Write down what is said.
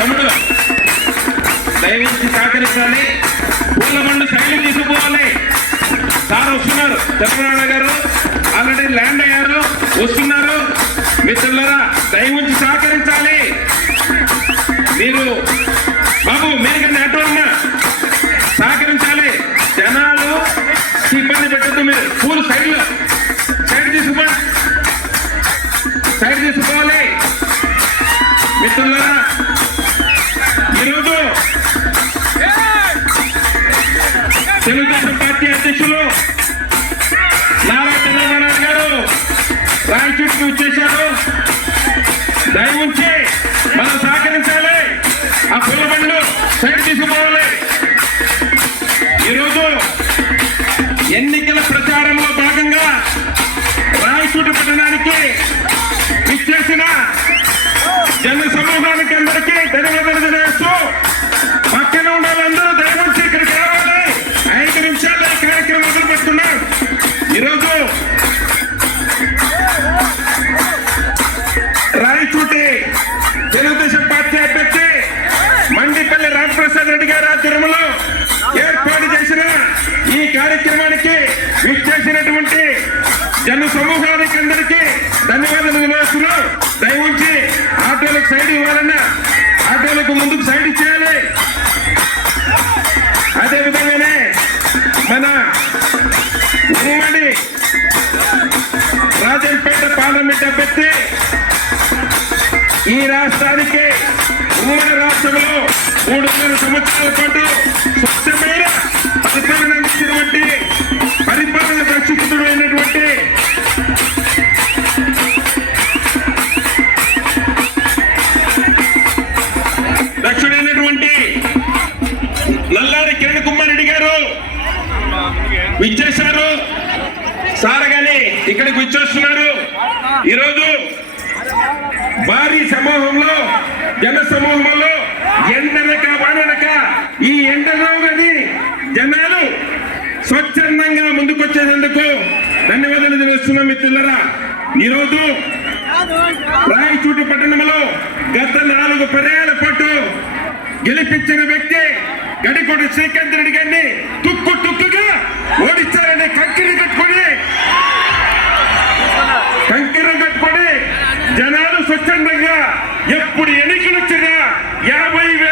తమ్ముడు దయవించి సహకరించాలి. పూల బండ్లు సైడ్లు తీసుకుపోవాలి. సార్ వస్తున్నారు, చంద్రబాబు గారు ఆల్రెడీ ల్యాండ్ అయ్యారు, వస్తున్నారు. మిత్రులారా దయవించి సహకరించాలి. మీరు బాబు మీరుకన్నా అటు ఉన్నా సహకరించాలి. జనాలు ఇబ్బంది పెట్టద్దు. మీరు పూలు సైడ్ తీసుకోవాలి. మిత్రులారా ఈరోజు తెలుగుదేశం పార్టీ అధ్యక్షులు నారా చంద్రబాబు నాయుడు గారు రాయచూటికి వచ్చేశారు. దయవుంచి మనం సహకరించాలి. ఆ పూల బండ్లు సైడ్ తీసుకోవాలి. ఈరోజు ఎన్నికల ప్రచారంలో భాగంగా రాయచూటి పట్టణానికి విచ్చేసిన జన సమూహానికి అందరికీ ధన్యవాదాలు తెలియజేస్తూ పక్కన ఉండాలందరూ దయవుంచి ఇక్కడికి రావాలి. 5 నిమిషాల్లో ఈ కార్యక్రమం మొదలు పెడుతున్నాం. ఈరోజు రాయచూటి తెలుగుదేశం పార్టీ అభ్యర్థి మండిపల్లి రామప్రసాద్ రెడ్డి గారి ఆధ్వర్యంలో ఏర్పాటు చేసిన ఈ కార్యక్రమానికి విచ్చేసినటువంటి జన సమూహానికి అందరికీ ధన్యవాదాలు తెలియజేస్తున్నాం. దయవుంచి ఆటోలకు సైడ్ ఇవ్వాలన్నా ఆటోలకు ముందుకు సైడ్ ఇచ్చేయాలి. అదేవిధంగానే మన ఉమ్మడి రాజంపేట పార్లమెంట్ అభ్యర్థి ఈ రాష్ట్రానికి ఉమ్మడి రాష్ట్రంలో 300 సంవత్సరాల పాటు స్వచ్ఛమైన పరిపాలన అందించినటువంటి పరిపాలన దక్షిణుడైనటువంటి నల్లారి కిరణ్ కుమార్ రెడ్డి గారు విచ్చేశారు. సార్ గాని ఇక్కడికి విచ్చేస్తున్నారు. ఈరోజు భారీ సమూహంలో జన సమూహంలో ఎండనక వాననక ఈ ఎండలో కానీ జనాలు స్వచ్ఛందంగా ముందుకొచ్చేందుకు ధన్యవాదాలు తెలియజేస్తున్నాం. మిత్రులారా ఈరోజు రాయచూటి పట్టణంలో గత 4 పర్యాల పాటు గెలిపించిన వ్యక్తి గడికోటి శ్రీకాంత్ రెడ్డి గారిని తుక్కుగా ఓడించారని కంకిరం కట్టుకొని జనాలు స్వచ్ఛందంగా ఎప్పుడు ఎన్నికలు వచ్చినా 50,000